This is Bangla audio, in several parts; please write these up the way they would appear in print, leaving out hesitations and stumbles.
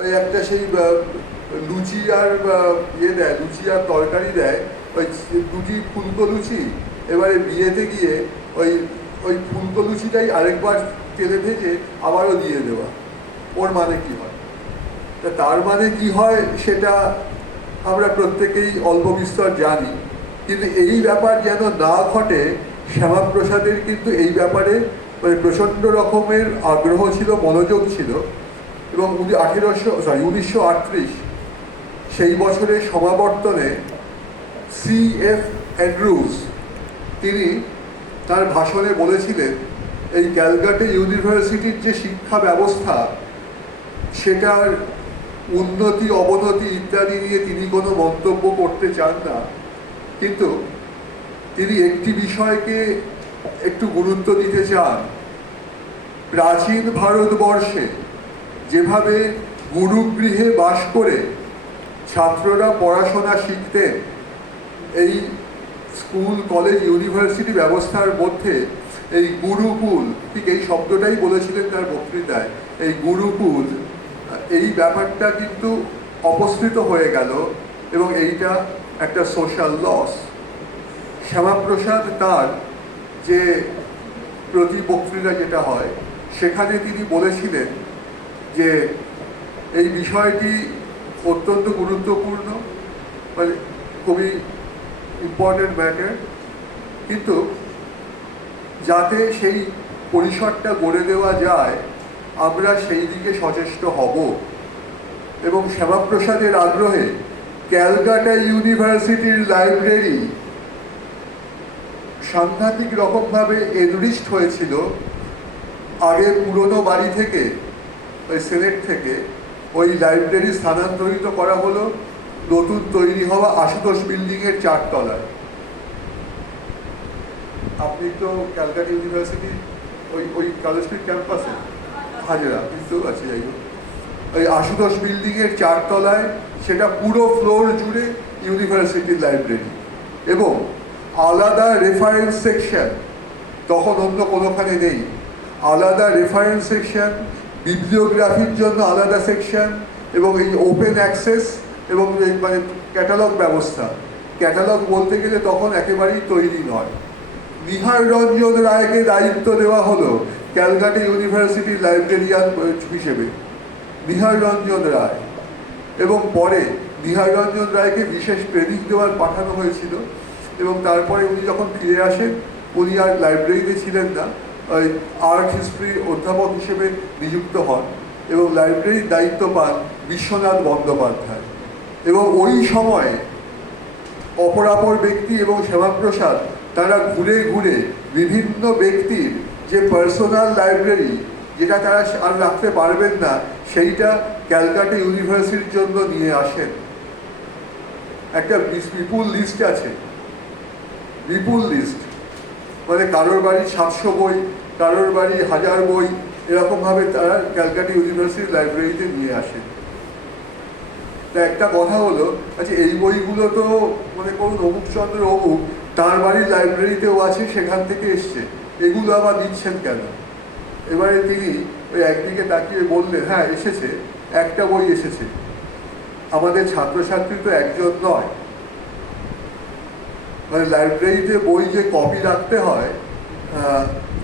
ওই একটা সেই লুচি আর ইয়ে দেয়, লুচি আর তরকারি দেয়, ওই দুটি ফুলকো লুচি, এবারে বিয়েতে গিয়ে ওই ওই ফুলকো লুচিটাই আরেকবার তেলে ভেজে আবারও দিয়ে দেওয়া। ওর মানে কি হয়? তার মানে কি হয় সেটা আমরা প্রত্যেকেই অল্প বিস্তর জানি, কিন্তু এই ব্যাপার যেন না ঘটে, শ্যামাপ্রসাদের কিন্তু এই ব্যাপারে মানে প্রচণ্ড রকমের আগ্রহ ছিল, মনোযোগ ছিল। এবং 1938 সেই বছরের সমাবর্তনে C.F. অ্যান্ড্রুজ তিনি তার ভাষণে বলেছিলেন, এই ক্যালকাটা ইউনিভার্সিটির যে শিক্ষা ব্যবস্থা সেটার উন্নতি অবনতি ইত্যাদি নিয়ে তিনি কোনো মন্তব্য করতে চান না, কিন্তু তিনি একটি বিষয়কে একটু গুরুত্ব দিতে চান। প্রাচীন ভারতবর্ষে যেভাবে গুরুগৃহে বাস করে ছাত্ররা পড়াশোনা শিখতেন, এই স্কুল কলেজ ইউনিভার্সিটি ব্যবস্থার মধ্যে এই গুরুকুল, ঠিক এই শব্দটাই বলেছিলেন তার বক্তৃতায়, এই গুরুকুল, এই ব্যাপারটা কিন্তু অপসৃত হয়ে গেল এবং এইটা একটা সোশ্যাল লস। শ্যামাপ্রসাদ তার যে প্রতি বক্তৃতা যেটা হয় সেখানে তিনি বলেছিলেন যে এই বিষয়টি অত্যন্ত গুরুত্বপূর্ণ, মানে খুবই ইম্পর্টেন্ট ম্যাটার, কিন্তু যাতে সেই পরিসরটা গড়ে দেওয়া যায় আমরা সেই দিকে সচেষ্ট হব। এবং শ্যামাপ্রসাদের আগ্রহে ক্যালকাটা ইউনিভার্সিটির লাইব্রেরি সাংঘাতিক রকমভাবে এনরিচড হয়েছিল। আগে পুরনো বাড়ি থেকে, ওই সেনেট থেকে ওই লাইব্রেরি স্থানান্তরিত করা হলো নতুন তৈরি হওয়া আশুতোষ বিল্ডিংয়ের 4 তলায়। আপনি তো ক্যালকাটা ইউনিভার্সিটি ওই কলেজ স্ট্রিট ক্যাম্পাসে হাজরা কিন্তু আছে, যাই হোক, ওই আশুতোষ বিল্ডিংয়ের 4 তলায় সেটা পুরো ফ্লোর জুড়ে ইউনিভার্সিটির লাইব্রেরি, এবং আলাদা রেফারেন্স সেকশন তখন অন্য কোনোখানে নেই। আলাদা রেফারেন্স সেকশন, বিবলিওগ্রাফির জন্য আলাদা সেকশন, এবং এই ওপেন অ্যাক্সেস এবং এই মানে ক্যাটালগ ব্যবস্থা। ক্যাটালগ বলতে গেলে তখন একেবারেই তৈরি নয়। নিহার রঞ্জন রায়কে দায়িত্ব দেওয়া হলো ক্যালকাটা ইউনিভার্সিটির লাইব্রেরিয়ান হিসেবে, নিহার রঞ্জন রায়। এবং পরে নিহার রঞ্জন রায়কে বিশেষ ট্রেনিং দেওয়ার পাঠানো হয়েছিল, এবং তারপরে উনি যখন ফিরে আসেন উনি আর লাইব্রেরিতে ছিলেন না, ওই আর্ট হিস্ট্রি অধ্যাপক হিসেবে নিযুক্ত হন এবং লাইব্রেরির দায়িত্ব পান বিশ্বনাথ বন্দ্যোপাধ্যায়। এবং ওই সময়ে অপরাপর ব্যক্তি এবং শ্যামাপ্রসাদ তারা ঘুরে ঘুরে বিভিন্ন ব্যক্তির যে পার্সোনাল লাইব্রেরি, যেটা তারা আর রাখতে পারবেন না, সেইটা ক্যালকাটা ইউনিভার্সিটির জন্য নিয়ে আসেন। একটা বিপুল লিস্ট আছে, বিপুল লিস্ট, মানে কারোর বাড়ি 700 বই, কারোর বাড়ি 1000 বই, এরকমভাবে তারা ক্যালকাটা ইউনিভার্সিটির লাইব্রেরিতে নিয়ে আসেন। তা একটা কথা হলো, আচ্ছা এই বইগুলো তো মানে কোন অমুকচন্দ্র অমুক তার বাড়ির লাইব্রেরিতেও আছে, সেখান থেকে এসছে, এগুলো আবার দিচ্ছেন কেন? এবারে তিনি ওই একদিকে তাকিয়ে বললেন, হ্যাঁ এসেছে, একটা বই এসেছে, আমাদের ছাত্রছাত্রী তো একজন নয়, মানে লাইব্রেরিতে বই যে কপি রাখতে হয়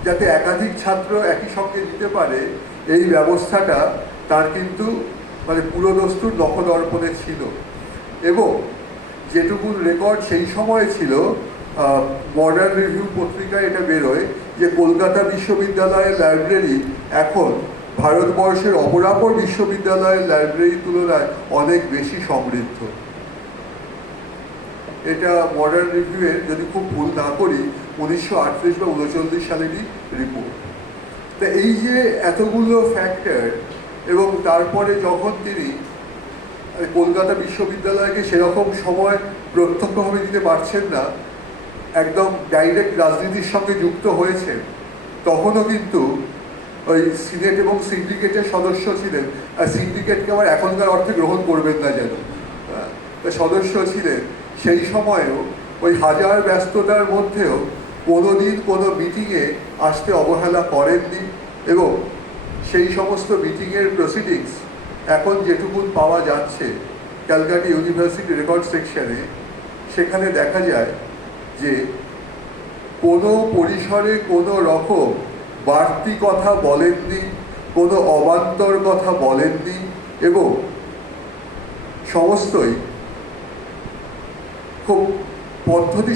যাতে একাধিক ছাত্র একই সঙ্গে দিতে পারে, এই ব্যবস্থাটা তার কিন্তু মানে পুরোদস্তুর নখদর্পণে ছিল। এবং যেটুকু রেকর্ড সেই সময়ে ছিল, মডার্ন রিভিউ পত্রিকায় এটা বেরোয় যে কলকাতা বিশ্ববিদ্যালয়ের লাইব্রেরি এখন ভারতবর্ষের অপরাপর বিশ্ববিদ্যালয়ের লাইব্রেরির তুলনায় অনেক বেশি সমৃদ্ধ। এটা মডার্ন রিভিউয়ের, যদি খুব ভুল না করি, 1938 বা 1939 সালেরই রিপোর্ট। তা এই যে এতগুলো ফ্যাক্টর, এবং তারপরে যখন তিনি কলকাতা বিশ্ববিদ্যালয়কে সেরকম সময় প্রত্যক্ষভাবে দিতে পারছেন না, একদম ডাইরেক্ট রাজনীতির সঙ্গে যুক্ত হয়েছেন, তখনও কিন্তু ওই সিনেট এবং সিন্ডিকেটের সদস্য ছিলেন। আর সিন্ডিকেটকে আবার এখনকার অর্থে গ্রহণ করবেন না যেন, সদস্য ছিলেন। সেই সময়েও ওই হাজার ব্যস্ততার মধ্যেও কোনোদিন কোনো মিটিংয়ে আসতে অবহেলা করেননি, এবং সেই সমস্ত মিটিংয়ের প্রসিডিংস এখন যেটুকুন পাওয়া যাচ্ছে ক্যালকাটা ইউনিভার্সিটি রেকর্ড সেকশনে, সেখানে দেখা যায় যে কোনো পরিসরে কোনো রকম বাড়তি কথা বলেননি, কোনো অবান্তর কথা বলেননি, এবং সমস্তই খুব পদ্ধতি